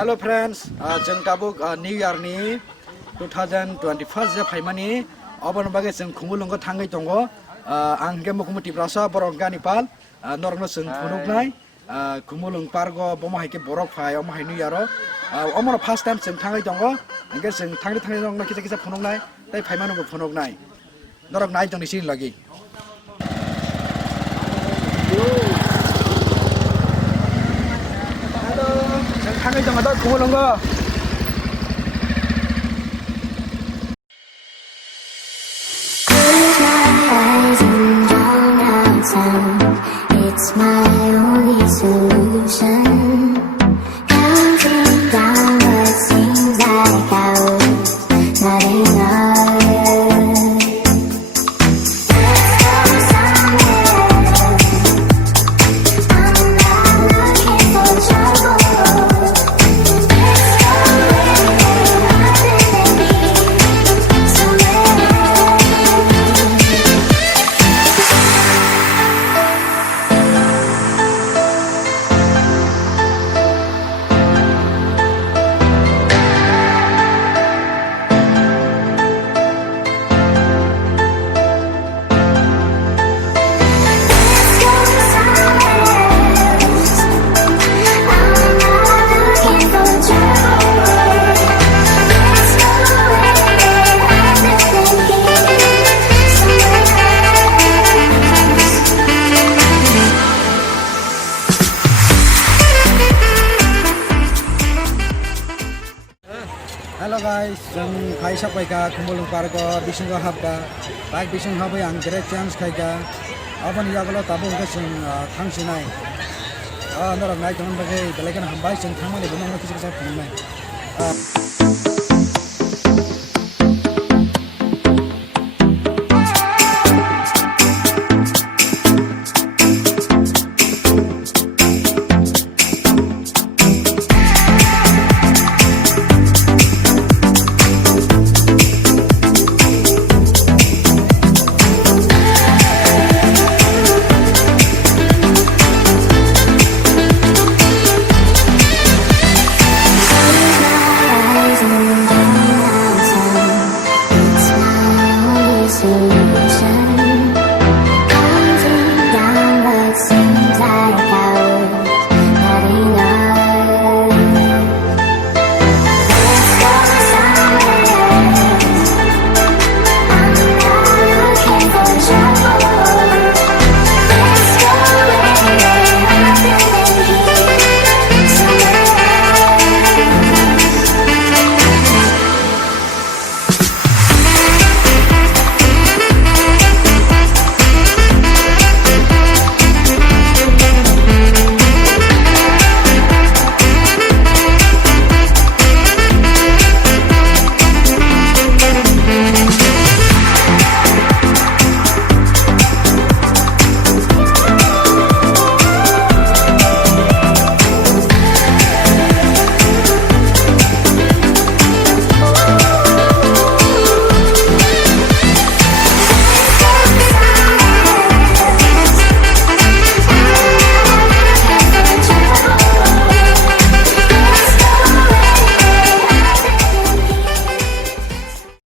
Hello friends, जों tabuk New Year ni 2021 je phaimani obon bage जों khumulungo thangai tongo ang ge mukumuti prasa borok gani pal norno जों phunuknai khumulung pargo bomo haike borok phai omo hai New Year omo first time जों thangai tongo angge जों thangri dongno kisa kisa phunuknai tai phaimanungo phunuknai norok nai joni sin lagi Hanggang dong ada kumulong ko. It's my only solution. Counting down what seems like hours, not enough. Hello guys, जों फाइसा पाइका खुमलुं पार्को बिसुंग हाबगा बाइक बिसुंग हाबै आं great chance खाइगा अबन यागलो ताबो उनके जों थांसिनाय नरक नाय तंग बगे बेलेगन हामबाय जों थांमाने बुनांग किसी किसी फुंनाय